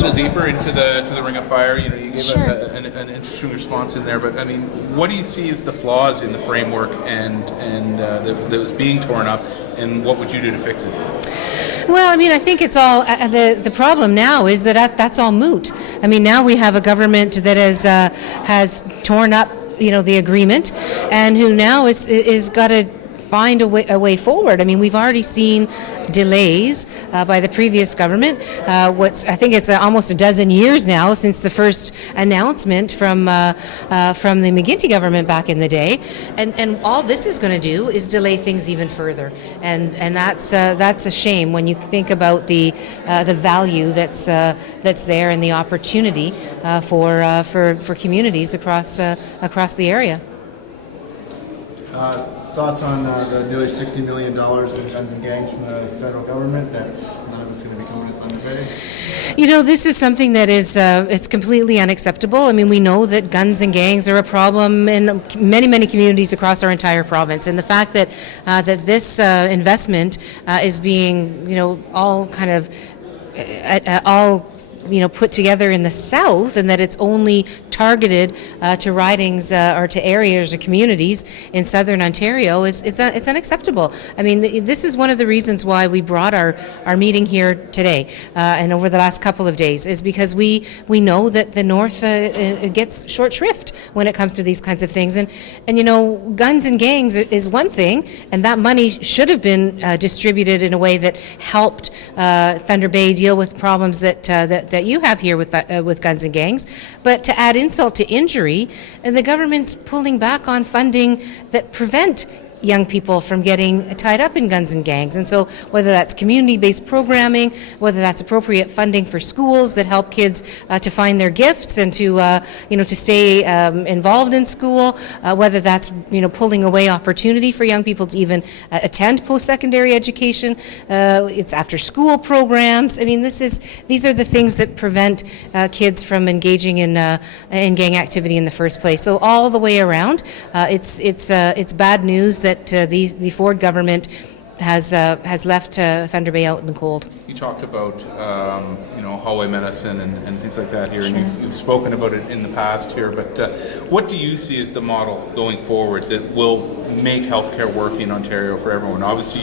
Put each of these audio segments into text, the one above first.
little deeper into the Ring of Fire? You know, you gave Sure. an interesting response in there, but I mean, what do you see as the flaws in the framework and that was being torn up, and what would you do to fix it? Well, I mean, I think it's all the problem now is that's all moot. I mean, now we have a government that has torn up, you know, the agreement, and who now is got to find a way forward. I mean, we've already seen delays by the previous government. I think it's almost a dozen years now since the first announcement from the McGuinty government back in the day, and all this is going to do is delay things even further, and that's a shame when you think about the value that's there and the opportunity for communities across the area. Thoughts on the nearly $60 million in guns and gangs from the federal government? That's none of it's going to be coming to Thunder Bay. You know, this is something that is it's completely unacceptable. I mean, we know that guns and gangs are a problem in many communities across our entire province, and the fact that this investment is being, you know, all kind of put together in the south, and that it's only targeted to ridings or to areas or communities in southern Ontario it's unacceptable. I mean, this is one of the reasons why we brought our meeting here today and over the last couple of days, is because we know that the north gets short shrift when it comes to these kinds of things, and you know, guns and gangs is one thing, and that money should have been distributed in a way that helped Thunder Bay deal with problems that you have here with guns and gangs. But to add insult to injury, and the government's pulling back on funding that prevent young people from getting tied up in guns and gangs. And so whether that's community-based programming, whether that's appropriate funding for schools that help kids to find their gifts and to stay involved in school, whether that's pulling away opportunity for young people to even attend post-secondary education, it's after-school programs. I mean, these are the things that prevent kids from engaging in gang activity in the first place. So all the way around, it's bad news that the Ford government has left Thunder Bay out in the cold. You talked about hallway medicine and things like that here, Sure. and you've spoken about it in the past here. But what do you see as the model going forward that will make healthcare work in Ontario for everyone? Obviously,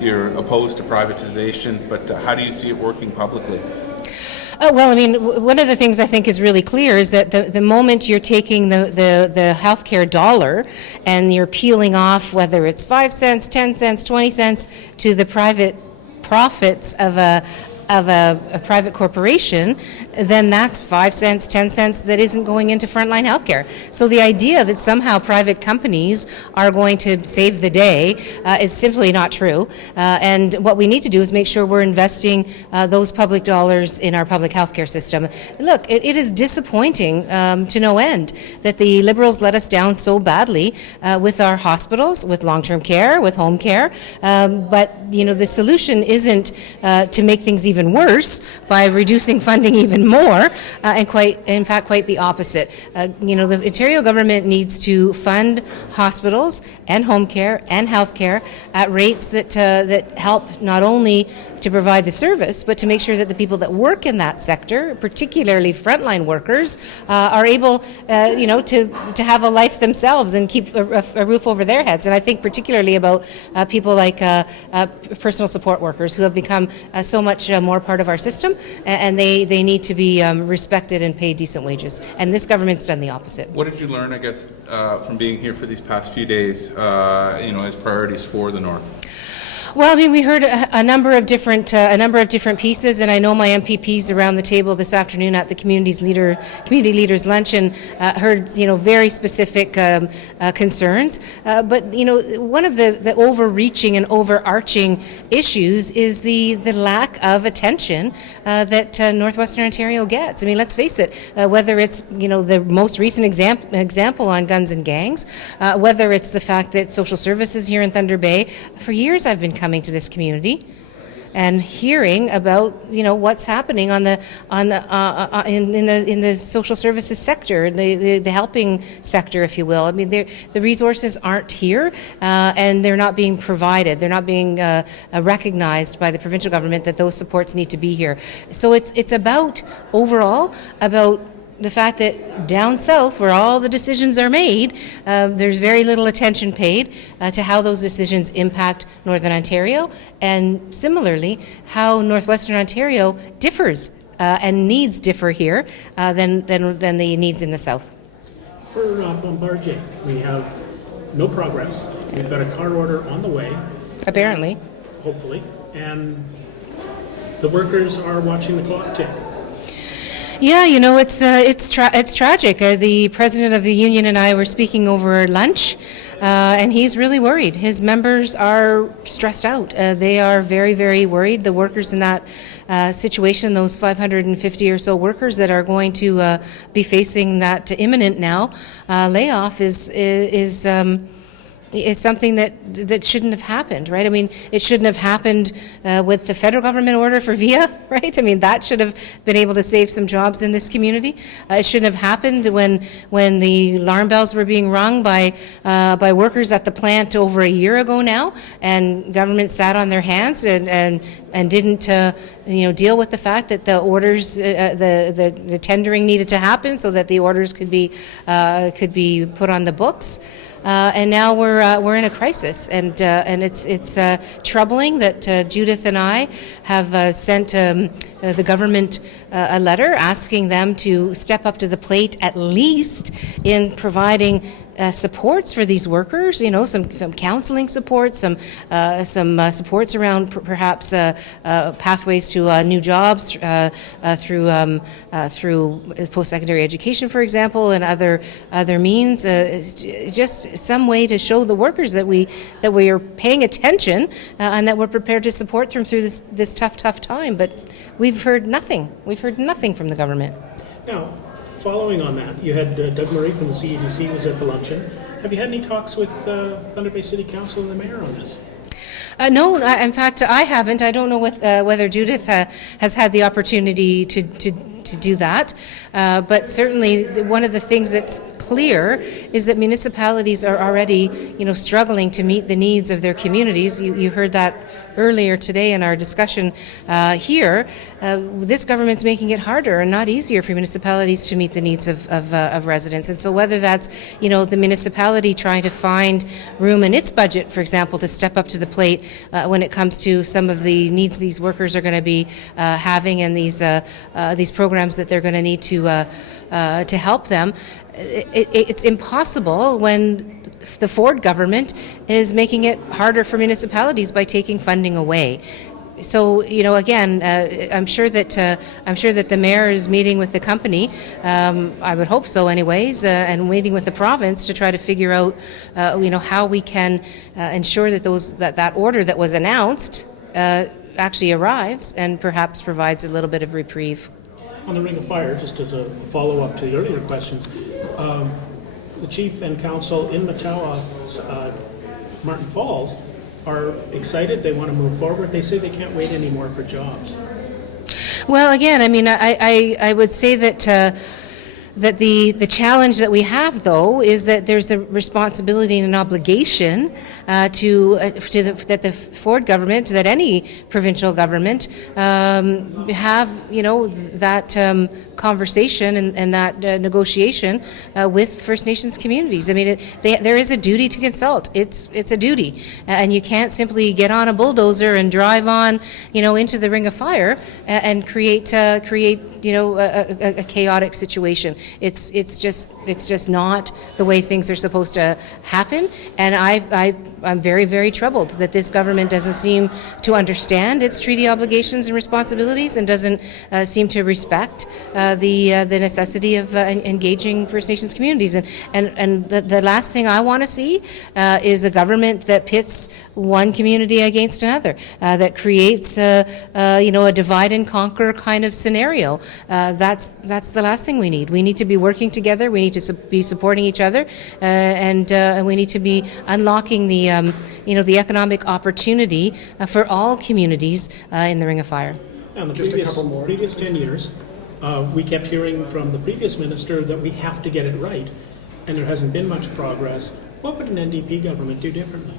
you're opposed to privatization, but how do you see it working publicly? Well, I mean, one of the things I think is really clear is that the moment you're taking the healthcare dollar and you're peeling off, whether it's 5 cents, 10 cents, 20 cents, to the private profits of a private corporation, then that's 5 cents, 10 cents that isn't going into frontline healthcare. So the idea that somehow private companies are going to save the day is simply not true. And what we need to do is make sure we're investing those public dollars in our public healthcare system. Look, it is disappointing to no end that the Liberals let us down so badly with our hospitals, with long-term care, with home care. But the solution isn't to make things even worse by reducing funding even more, and quite the opposite. The Ontario government needs to fund hospitals and home care and health care at rates that help not only to provide the service, but to make sure that the people that work in that sector, particularly frontline workers, are able, to have a life themselves and keep a roof over their heads. And I think particularly about people like personal support workers who have become so much more part of our system, and they need to be respected and paid decent wages. And this government's done the opposite. What did you learn, I guess, from being here for these past few days, as priorities for the North? Well, I mean, we heard a number of different pieces, and I know my MPPs around the table this afternoon at the community leaders luncheon heard very specific concerns. But one of the overreaching and overarching issues is the lack of attention that Northwestern Ontario gets. I mean, let's face it. Whether it's the most recent example on guns and gangs, whether it's the fact that social services here in Thunder Bay, for years I've been coming to this community, and hearing about what's happening in the social services sector, the helping sector, if you will. I mean, the resources aren't here, and they're not being provided. They're not being recognized by the provincial government that those supports need to be here. So it's about overall about the fact that down south, where all the decisions are made, there's very little attention paid to how those decisions impact Northern Ontario, and similarly, how Northwestern Ontario differs and needs differ here than the needs in the south. For Bombardier, we have no progress. We've got a car order on the way. Apparently. Hopefully. And the workers are watching the clock tick. Yeah, it's tragic. The president of the union and I were speaking over lunch, and he's really worried. His members are stressed out. They are very, very worried. The workers in that situation, those 550 or so workers that are going to be facing that imminent now layoff is something that shouldn't have happened, right? I mean, it shouldn't have happened with the federal government order for VIA, right? I mean, that should have been able to save some jobs in this community. It shouldn't have happened when the alarm bells were being rung by workers at the plant over a year ago now, and government sat on their hands and didn't deal with the fact that the orders, the tendering needed to happen so that the orders could be put on the books. And now we're in a crisis, and it's troubling that Judith and I have sent the government a letter asking them to step up to the plate, at least in providing supports for these workers. Some counseling support, some supports around perhaps pathways to new jobs through post-secondary education, for example, and other means. Just some way to show the workers that we are paying attention and that we're prepared to support them through this tough time. But we've heard nothing. We've heard nothing from the government. Now, following on that, you had Doug Murray from the CEDC was at the luncheon. Have you had any talks with Thunder Bay City Council and the mayor on this? No, in fact, I haven't. I don't know whether Judith has had the opportunity to do that. But certainly, one of the things that's clear is that municipalities are already, struggling to meet the needs of their communities. You heard that earlier today in our discussion here. This government's making it harder and not easier for municipalities to meet the needs of residents. And so whether that's, the municipality trying to find room in its budget, for example, to step up to the plate when it comes to some of the needs these workers are going to be having, and these programs that they're going to need to help them, it's impossible when the Ford government is making it harder for municipalities by taking funding away. So, again, I'm sure that the mayor is meeting with the company. I would hope so, anyways, and meeting with the province to try to figure out, how we can ensure that that order that was announced actually arrives and perhaps provides a little bit of reprieve. On the Ring of Fire, just as a follow-up to the earlier questions, the chief and council in Mattawa, Martin Falls, are excited. They want to move forward. They say they can't wait anymore for jobs. Well, again, I mean, I would say that the challenge that we have, though, is that there's a responsibility and an obligation that the Ford government, that any provincial government have, that conversation and that negotiation with First Nations communities. I mean, there is a duty to consult. It's a duty, and you can't simply get on a bulldozer and drive on, into the Ring of Fire and create a chaotic situation. It's just not the way things are supposed to happen, and I'm very, very troubled that this government doesn't seem to understand its treaty obligations and responsibilities, and doesn't seem to respect the necessity of engaging First Nations communities. And the last thing I want to see is a government that pits one community against another, that creates a divide and conquer kind of scenario. That's the last thing we need. We need to be working together. We need to be supporting each other, and we need to be unlocking the the economic opportunity for all communities in the Ring of Fire. And the Just a couple more. previous 10 years, we kept hearing from the previous minister that we have to get it right, and there hasn't been much progress. What would an NDP government do differently?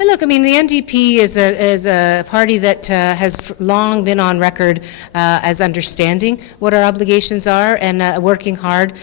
And look, I mean, the NDP is a party that has long been on record as understanding what our obligations are and working hard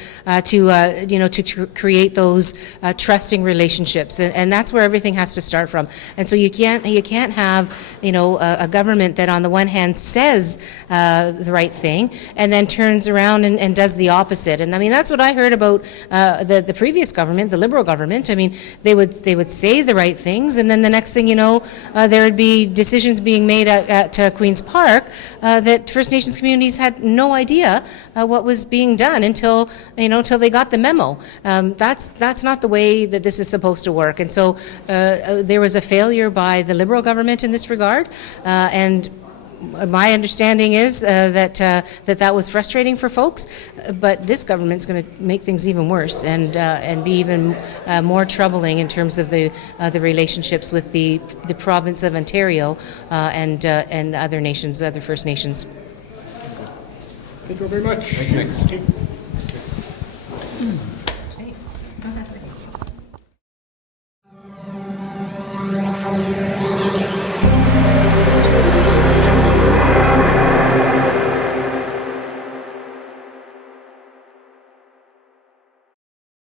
to create those trusting relationships, and that's where everything has to start from. And so you can't have a government that on the one hand says the right thing and then turns around and does the opposite. And I mean, that's what I heard about the previous government, the Liberal government. I mean, they would say the right things, and then the next thing you know, there would be decisions being made at Queen's Park that First Nations communities had no idea what was being done until they got the memo. That's not the way that this is supposed to work. And so there was a failure by the Liberal government in this regard, and my understanding is that was frustrating for folks, but this government's going to make things even worse and be even more troubling in terms of the relationships with the province of Ontario and other nations, other First Nations. Thank you very much. Thanks. Thanks.